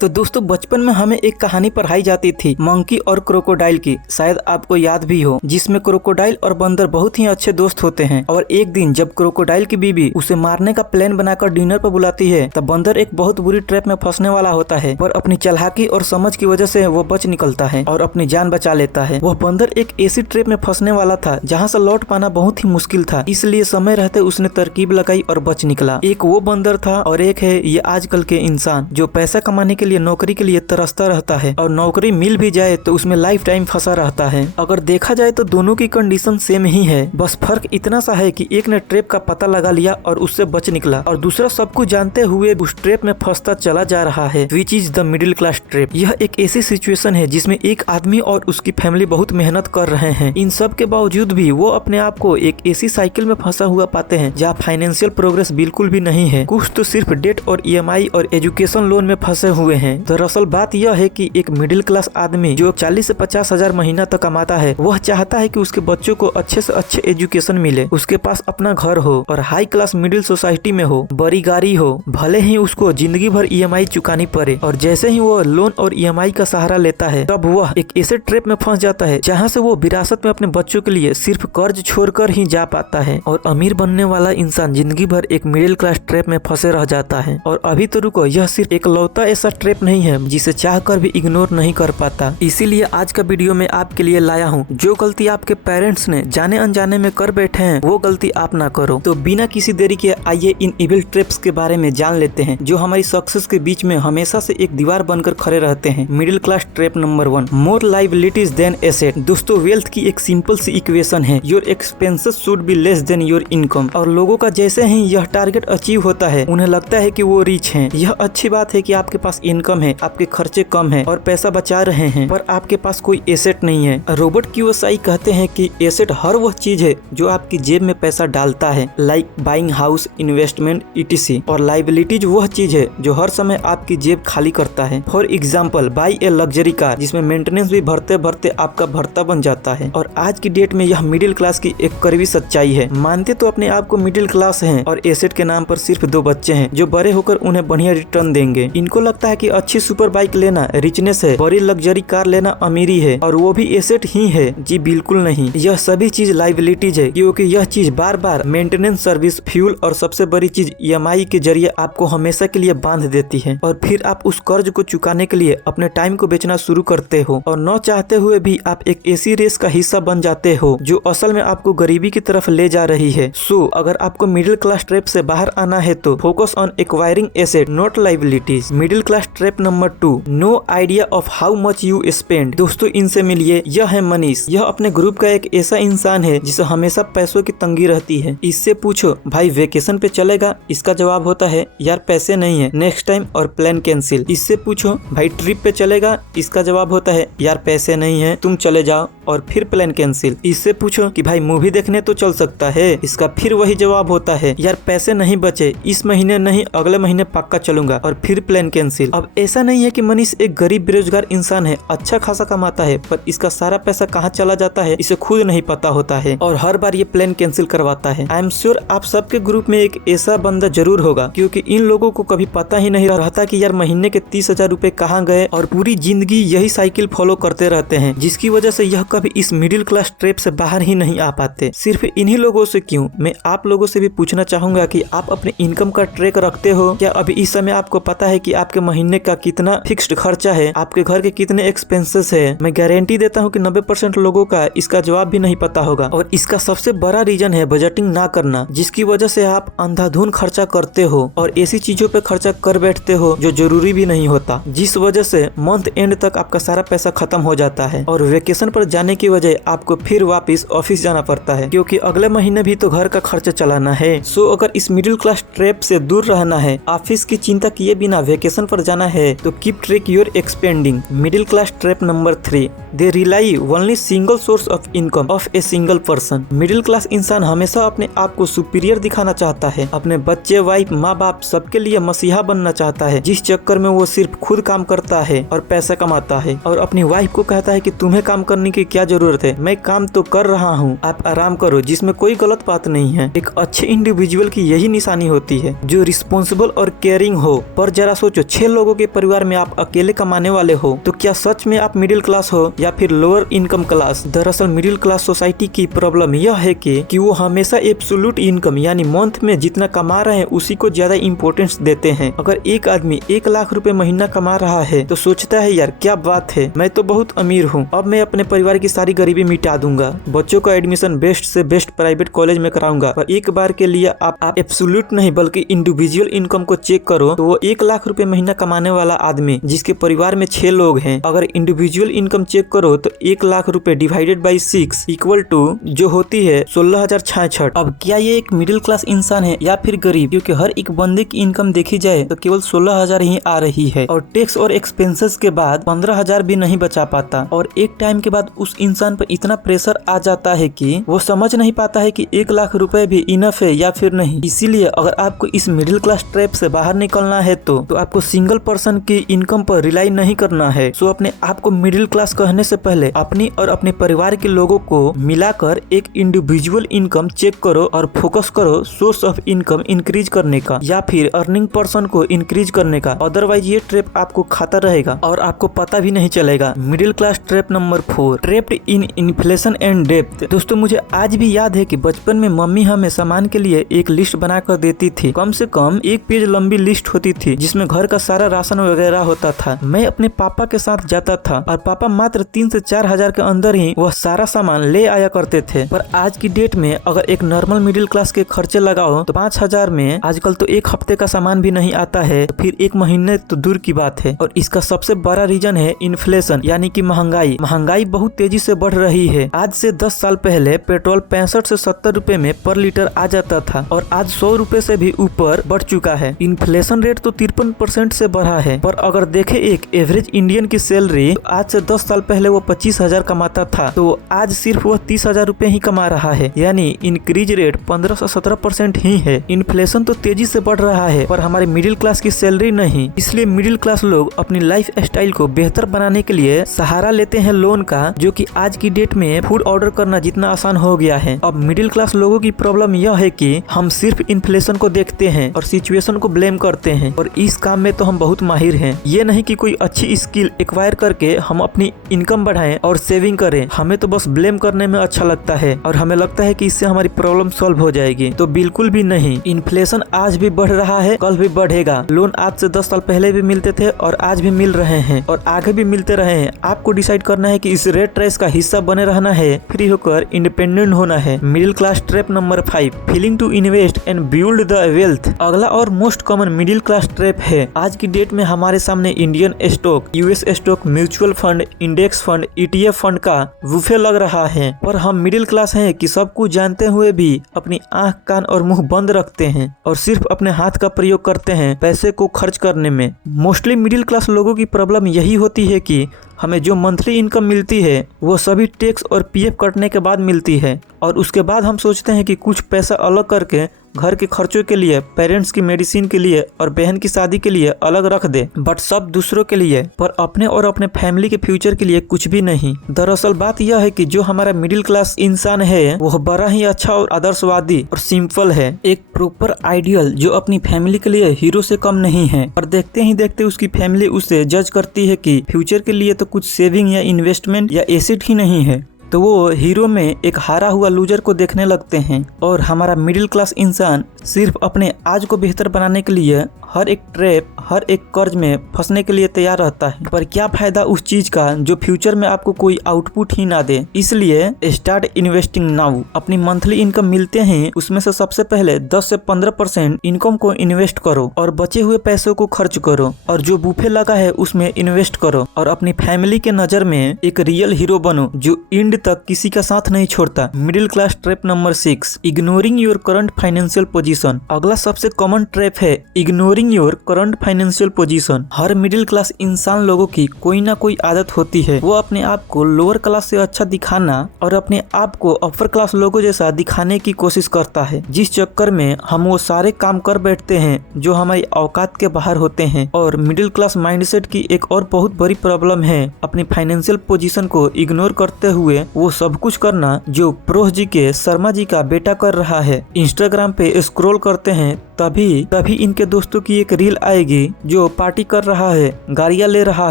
तो दोस्तों बचपन में हमें एक कहानी पढ़ाई जाती थी मंकी और क्रोकोडाइल की, शायद आपको याद भी हो, जिसमें क्रोकोडाइल और बंदर बहुत ही अच्छे दोस्त होते हैं। और एक दिन जब क्रोकोडाइल की बीवी उसे मारने का प्लान बनाकर डिनर पर बुलाती है तब बंदर एक बहुत बुरी ट्रैप में फंसने वाला होता है, पर अपनी चालाकी और समझ की वजह से वो बच निकलता है और अपनी जान बचा लेता है। वह बंदर एक ऐसी ट्रैप में फंसने वाला था जहाँ से लौट पाना बहुत ही मुश्किल था, इसलिए समय रहते उसने तरकीब लगाई और बच निकला। एक वो बंदर था और एक है ये आजकल के इंसान जो पैसा कमाने के लिए नौकरी के लिए तरसता रहता है और नौकरी मिल भी जाए तो उसमें लाइफ टाइम फंसा रहता है। अगर देखा जाए तो दोनों की कंडीशन सेम ही है, बस फर्क इतना सा है कि एक ने ट्रैप का पता लगा लिया और उससे बच निकला और दूसरा सब कुछ जानते हुए उस ट्रैप में फंसता चला जा रहा है, which is the middle class trap. यह एक ऐसी सिचुएशन है जिसमें एक आदमी और उसकी फैमिली बहुत मेहनत कर रहे हैं। इन सब के बावजूद भी वो अपने आप को एक ऐसी साइकिल में फंसा हुआ पाते हैं जहाँ फाइनेंशियल प्रोग्रेस बिल्कुल भी नहीं है, कुछ तो सिर्फ डेट और EMI और एजुकेशन लोन में फंसे हुए हैं। दरअसल बात यह है कि एक मिडिल क्लास आदमी जो 40 से 50 हजार महीना तक कमाता है, वह चाहता है कि उसके बच्चों को अच्छे से अच्छे एजुकेशन मिले, उसके पास अपना घर हो और हाई क्लास मिडिल सोसाइटी में हो, बड़ी गाड़ी हो, भले ही उसको जिंदगी भर EMI चुकानी पड़े। और जैसे ही वो लोन और EMI का सहारा लेता है तब वह एक ऐसे ट्रैप में फंस जाता है जहाँ से वो विरासत में अपने बच्चों के लिए सिर्फ कर्ज छोड़कर ही जा पाता है और अमीर बनने वाला इंसान जिंदगी भर एक मिडिल क्लास ट्रैप में फंसे रह जाता है। और अभी तो रुको, यह सिर्फ एक लौता ऐसा ट्रैप नहीं है जिसे चाहकर भी इग्नोर नहीं कर पाता। इसीलिए आज का वीडियो में आपके लिए लाया हूँ, जो गलती आपके पेरेंट्स ने जाने अनजाने में कर बैठे हैं वो गलती आप ना करो। तो बिना किसी देरी के आइए इन इविल ट्रैप्स के बारे में जान लेते हैं जो हमारी सक्सेस के बीच में हमेशा से एक दीवार बनकर खड़े रहते हैं। मिडिल क्लास ट्रैप नंबर 1, मोर लाइबिलिटीज देन एसेट। दोस्तों वेल्थ की एक सिंपल सी इक्वेशन है, your expenses should be less than your income. और लोगों का जैसे ही यह टारगेट अचीव होता है उन्हें लगता है कि वो रिच हैं। यह अच्छी बात है कि आपके पास इनकम है, आपके खर्चे कम है और पैसा बचा रहे हैं, पर आपके पास कोई एसेट नहीं है। रॉबर्ट कियोसाकी कहते हैं कि एसेट हर वह चीज है जो आपकी जेब में पैसा डालता है, like buying house, investment etc। और लाइबिलिटीज वह चीज है जो हर समय आपकी जेब खाली करता है। For example by a luxury car जिसमें मेंटेनेंस भी भरते भरते आपका भरता बन जाता है। और आज की डेट में यह मिडिल क्लास की एक कड़वी सच्चाई है। मानते तो अपने आप को मिडिल क्लास हैं और एसेट के नाम पर सिर्फ 2 बच्चे हैं जो बड़े होकर उन्हें बढ़िया रिटर्न देंगे। इनको लगता है कि अच्छी सुपर बाइक लेना रिचनेस है, बड़ी लग्जरी कार लेना अमीरी है और वो भी एसेट ही है। जी बिल्कुल नहीं, यह सभी चीज लाइबिलिटीज है, क्योंकि यह चीज बार बार मेंटेनेंस, सर्विस, फ्यूल और सबसे बड़ी चीज EMI के जरिए आपको हमेशा के लिए बांध देती है। और फिर आप उस कर्ज को चुकाने के लिए अपने टाइम को बेचना शुरू करते हो और न चाहते हुए भी आप एक ऐसी रेस का हिस्सा बन जाते हो जो असल में आपको गरीबी की तरफ ले जा रही है। सो अगर आपको मिडिल क्लास ट्रैप से बाहर आना है तो focus on acquiring asset not liabilities. Middle class trap number 2, no idea of how much you spend. दोस्तों इनसे मिलिए, यह है मनीष। यह अपने ग्रुप का एक ऐसा इंसान है जिसे हमेशा पैसों की तंगी रहती है। इससे पूछो भाई वेकेशन पे चलेगा, इसका जवाब होता है यार पैसे नहीं है, नेक्स्ट टाइम और प्लान कैंसिल। इससे पूछो भाई ट्रिप पे चलेगा, इसका जवाब होता है यार पैसे नहीं है, तुम चले जाओ और फिर प्लान कैंसिल। इससे पूछो कि भाई मूवी देखने तो चल सकता है, इसका फिर वही जवाब होता है यार पैसे नहीं बचे, इस महीने नहीं अगले महीने पक्का चलूंगा और फिर प्लान कैंसिल। अब ऐसा नहीं है कि मनीष एक गरीब बेरोजगार इंसान है, अच्छा खासा कमाता है, पर इसका सारा पैसा कहाँ चला जाता है इसे खुद नहीं पता होता है और हर बार ये प्लान कैंसिल करवाता है। आई एम श्योर आप सबके ग्रुप में एक ऐसा बंदा जरूर होगा, क्योंकि इन लोगों को कभी पता ही नहीं रहता कि यार महीने के 30,000 रुपए कहाँ गए और पूरी जिंदगी यही साइकिल फॉलो करते रहते हैं, जिसकी वजह से यह कभी इस मिडिल क्लास ट्रैप से बाहर ही नहीं आ पाते। सिर्फ इन्हीं लोगों से क्यों, मैं आप लोगों से भी पूछना चाहूंगा कि आप अपने इनकम का ट्रैक रखते हो क्या? अभी इस समय आपको पता है कि आपके महीने का कितना फिक्स्ड खर्चा है, आपके घर के कितने एक्सपेंसेस है? मैं गारंटी देता हूँ कि 90% लोगों का इसका जवाब भी नहीं पता होगा। और इसका सबसे बड़ा रीजन है बजटिंग ना करना, जिसकी वजह से आप अंधाधुन खर्चा करते हो और ऐसी चीजों पे खर्चा कर बैठते हो जो जरूरी भी नहीं होता, जिस वजह से मंथ एंड तक आपका सारा पैसा खत्म हो जाता है और वेकेशन पर जाने की वजह आपको फिर वापस ऑफिस जाना पड़ता है, क्योंकि अगले महीने भी तो घर का खर्चा चलाना है। सो अगर इस मिडिल क्लास ट्रैप से दूर रहना है, ऑफिस की चिंता किए बिना वेकेशन पर जाना है, तो keep track your expanding. Middle class trap number 3, they rely only single source of income of a single person. Middle class इंसान हमेशा अपने आप को सुपीरियर दिखाना चाहता है, अपने बच्चे, वाइफ, माँ बाप सबके लिए मसीहा बनना चाहता है, जिस चक्कर में वो सिर्फ खुद काम करता है और पैसा कमाता है और अपनी वाइफ को कहता है कि तुम्हें काम करने की क्या जरूरत है, मैं काम तो कर रहा हूँ, आप आराम करो, जिसमें कोई गलत बात नहीं है। एक अच्छे इंडिविजुअल की यही निशानी होती है जो रिस्पॉन्सिबल और केयरिंग हो। पर जरा सोचो 6 लोगों लोगों के परिवार में आप अकेले कमाने वाले हो तो क्या सच में आप मिडिल क्लास हो या फिर लोअर इनकम क्लास। दरअसल मिडिल क्लास सोसाइटी की प्रॉब्लम यह है कि वो हमेशा एब्सोल्यूट इनकम यानी मंथ में जितना कमा रहे हैं उसी को ज्यादा इंपॉर्टेंस देते हैं। अगर एक आदमी 1 लाख रुपए महीना कमा रहा है तो सोचता है यार क्या बात है, मैं तो बहुत अमीर हूँ, अब मैं अपने परिवार की सारी गरीबी मिटा दूंगा, बच्चों का एडमिशन बेस्ट से बेस्ट प्राइवेट कॉलेज में कराऊंगा। पर एक बार के लिए आप एब्सोल्यूट नहीं बल्कि इंडिविजुअल इनकम को चेक करो तो वो 1 लाख रुपए महीना कमाने वाला आदमी जिसके परिवार में 6 लोग हैं, अगर इंडिविजुअल इनकम चेक करो तो 1 लाख रुपए डिवाइडेड बाई 6 इक्वल टू जो होती है 16,066। अब क्या ये एक मिडिल क्लास इंसान है या फिर गरीब, क्योंकि हर एक बंदे की इनकम देखी जाए तो केवल 16,000 ही आ रही है और टैक्स और एक्सपेंसेस के बाद 15,000 भी नहीं बचा पाता। और एक टाइम के बाद उस इंसान पर इतना प्रेशर आ जाता है कि वो समझ नहीं पाता है कि 1 लाख रुपए भी इनफ है या फिर नहीं। इसीलिए अगर आपको इस मिडिल क्लास ट्रैप से बाहर निकलना है तो आपको सिंगल पर्सन की इनकम पर रिलाई नहीं करना है। सो अपने आप को मिडिल क्लास कहने से पहले अपनी और अपने परिवार के लोगों को मिलाकर एक इंडिविजुअल इनकम चेक करो और फोकस करो सोर्स ऑफ इनकम इंक्रीज करने का या फिर अर्निंग पर्सन को इंक्रीज करने का। अदरवाइज ये ट्रैप आपको खाता रहेगा और आपको पता भी नहीं चलेगा। Middle class trap number 4, trapped in inflation and डेब्ट। दोस्तों मुझे आज भी याद है कि बचपन में मम्मी हमें सामान के लिए एक लिस्ट बनाकर देती थी, कम से कम 1 पेज लंबी लिस्ट होती थी जिसमें घर का सारा राशन वगैरह होता था। मैं अपने पापा के साथ जाता था और पापा मात्र 3 से 4 हजार के अंदर ही वह सारा सामान ले आया करते थे। पर आज की डेट में अगर एक नॉर्मल मिडिल क्लास के खर्चे लगाओ तो 5,000 में आजकल तो 1 हफ्ते का सामान भी नहीं आता है, फिर 1 महीने तो दूर की बात है। और इसका सबसे बड़ा रीजन है इन्फ्लेशन यानी कि महंगाई बहुत तेजी से बढ़ रही है। आज से 10 साल पहले पेट्रोल 65 से 70 रुपए में पर लीटर आ जाता था और आज 100 रुपए से भी ऊपर बढ़ चुका है। इन्फ्लेशन रेट तो 53% से बढ़ा है। पर अगर देखे एक एवरेज इंडियन की सैलरी तो आज से 10 साल पहले वो 25,000 कमाता था तो आज सिर्फ वह 30,000 रुपए ही कमा रहा है, यानी इंक्रीज रेट 15 से 17% ही है। इन्फ्लेशन तो तेजी से बढ़ रहा है पर हमारे मिडिल क्लास की सैलरी नहीं। इसलिए मिडिल क्लास लोग अपनी लाइफ स्टाइल को बेहतर बनाने के लिए सहारा लेते हैं लोन का, जो कि आज की डेट में फूड ऑर्डर करना जितना आसान हो गया है। अब मिडिल क्लास लोगों की प्रॉब्लम यह है कि हम सिर्फ इन्फ्लेशन को देखते हैं और सिचुएशन को ब्लेम करते हैं और इस काम में तो हम बहुत माहिर हैं। ये नहीं कि कोई अच्छी स्किल एक्वायर करके हम अपनी इनकम बढ़ाएं और सेविंग करें, हमें तो बस ब्लेम करने में अच्छा लगता है और हमें लगता है कि इससे हमारी प्रॉब्लम सॉल्व हो जाएगी। तो बिल्कुल भी नहीं। इन्फ्लेशन आज भी बढ़ रहा है, कल भी बढ़ेगा। लोन आज से 10 साल पहले भी मिलते थे और आज भी मिल रहे हैं और आगे भी मिलते रहे हैं। आपको डिसाइड करना है कि इस रेट रेस का हिस्सा बने रहना है, फ्री होकर इंडिपेंडेंट होना है। Middle class trap number 5, feeling to invest and build the wealth. अगला और most common middle class trap है। आज की डेट में हमारे सामने Indian stock, US stock, mutual fund, index fund, ETF fund का बुफे लग रहा है। पर हम मिडिल क्लास हैं कि सब कुछ जानते हुए भी अपनी आंख, कान और मुंह बंद रखते हैं और सिर्फ अपने हाथ का प्रयोग करते हैं पैसे को खर्च करने में। मोस्टली मिडिल क्लास लोगों की प्रॉब्लम यही होती है कि हमें जो मंथली इनकम मिलती है वो सभी टैक्स और PF कटने के बाद मिलती है और उसके बाद हम सोचते हैं कि कुछ पैसा अलग करके घर के खर्चों के लिए, पेरेंट्स की मेडिसिन के लिए और बहन की शादी के लिए अलग रख दे, बट सब दूसरों के लिए, पर अपने और अपने फैमिली के फ्यूचर के लिए कुछ भी नहीं। दरअसल बात यह है कि जो हमारा मिडिल क्लास इंसान है वह बड़ा ही अच्छा और आदर्शवादी और सिंपल है, एक प्रॉपर आइडियल जो अपनी फैमिली के लिए हीरो से कम नहीं है। और देखते ही देखते उसकी फैमिली उसे जज करती है कि फ्यूचर के लिए तो कुछ सेविंग या इन्वेस्टमेंट या एसेट ही नहीं है, तो वो हीरो में एक हारा हुआ लूजर को देखने लगते हैं। और हमारा मिडिल क्लास इंसान सिर्फ अपने आज को बेहतर बनाने के लिए हर एक ट्रैप, हर एक कर्ज में फंसने के लिए तैयार रहता है। पर क्या फायदा उस चीज का जो फ्यूचर में आपको कोई आउटपुट ही ना दे। इसलिए स्टार्ट इन्वेस्टिंग नाउ। अपनी मंथली इनकम मिलते हैं उसमें से सबसे पहले 10 से 15% इनकम को इन्वेस्ट करो और बचे हुए पैसों को खर्च करो और जो बुफे लगा है उसमें इन्वेस्ट करो और अपनी फैमिली के नजर में एक रियल हीरो बनो जो एंड तक किसी का साथ नहीं छोड़ता। Middle class trap number 6, ignoring your current financial position. अगला सबसे कॉमन ट्रैप है ignoring your current financial position. Her middle class इंसान लोगों की कोई ना कोई आदत होती है, वो अपने आप को लोअर क्लास से अच्छा दिखाना और अपने आप को अपर क्लास लोगों जैसा दिखाने की कोशिश करता है, जिस चक्कर में हम वो सारे काम कर बैठते हैं जो हमारी औकात के बाहर होते हैं। और मिडिल क्लास माइंडसेट की एक और बहुत बड़ी प्रॉब्लम है अपनी फाइनेंशियल पोजीशन को इग्नोर करते हुए वो सब कुछ करना जो प्रोह जी के शर्मा जी का बेटा कर रहा है। इंस्टाग्राम पे स्क्रॉल करते हैं तभी इनके दोस्तों की एक रील आएगी जो पार्टी कर रहा है, गाड़ियां ले रहा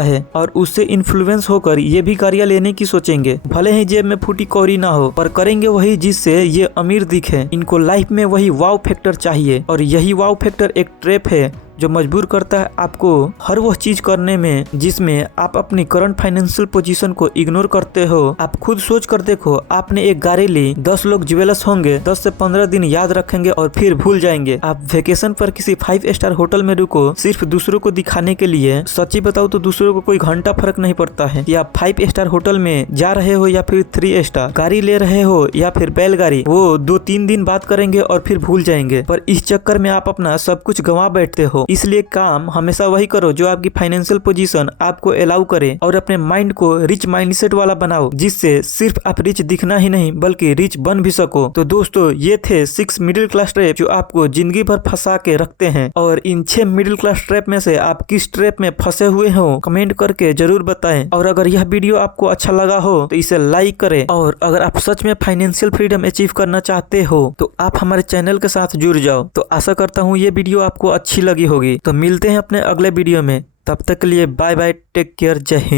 है और उससे इन्फ्लुएंस होकर ये भी गाड़ियां लेने की सोचेंगे। भले ही जेब में फूटी कौड़ी ना हो पर करेंगे वही जिससे ये अमीर दिखे। इनको लाइफ में वही वाव फैक्टर चाहिए और यही वाव फैक्टर एक ट्रैप है जो मजबूर करता है आपको हर वह चीज करने में जिसमें आप अपनी करंट फाइनेंशियल पोजीशन को इग्नोर करते हो। आप खुद सोच कर देखो, आपने एक गाड़ी ली, 10 लोग ज्वेलर्स होंगे, 10 से 15 दिन याद रखेंगे और फिर भूल जाएंगे। आप वेकेशन पर किसी 5 स्टार होटल में रुको सिर्फ दूसरों को दिखाने के लिए। सच्ची बताओ तो दूसरों को कोई घंटा फर्क नहीं पड़ता है कि आप 5 स्टार होटल में जा रहे हो या फिर 3 स्टार गाड़ी ले रहे हो या फिर बैलगाड़ी। वो 2-3 दिन बात करेंगे और फिर भूल जाएंगे, पर इस चक्कर में आप अपना सब कुछ गंवा बैठते हो। इसलिए काम हमेशा वही करो जो आपकी फाइनेंशियल पोजीशन आपको अलाउ करे और अपने माइंड को रिच माइंडसेट वाला बनाओ जिससे सिर्फ आप रिच दिखना ही नहीं बल्कि रिच बन भी सको। तो दोस्तों ये थे 6 मिडिल क्लास ट्रैप जो आपको जिंदगी भर फंसा के रखते हैं। और इन 6 मिडिल क्लास ट्रैप में से आप किस ट्रैप में फंसे हुए हो कमेंट करके जरूर बताएं। और अगर यह वीडियो आपको अच्छा लगा हो तो इसे लाइक करें। और अगर आप सच में फाइनेंशियल फ्रीडम अचीव करना चाहते हो तो आप हमारे चैनल के साथ जुड़ जाओ। तो आशा करता हूँ ये वीडियो आपको अच्छी लगी होगी। तो मिलते हैं अपने अगले वीडियो में, तब तक के लिए बाय बाय, टेक केयर, जय हिंद।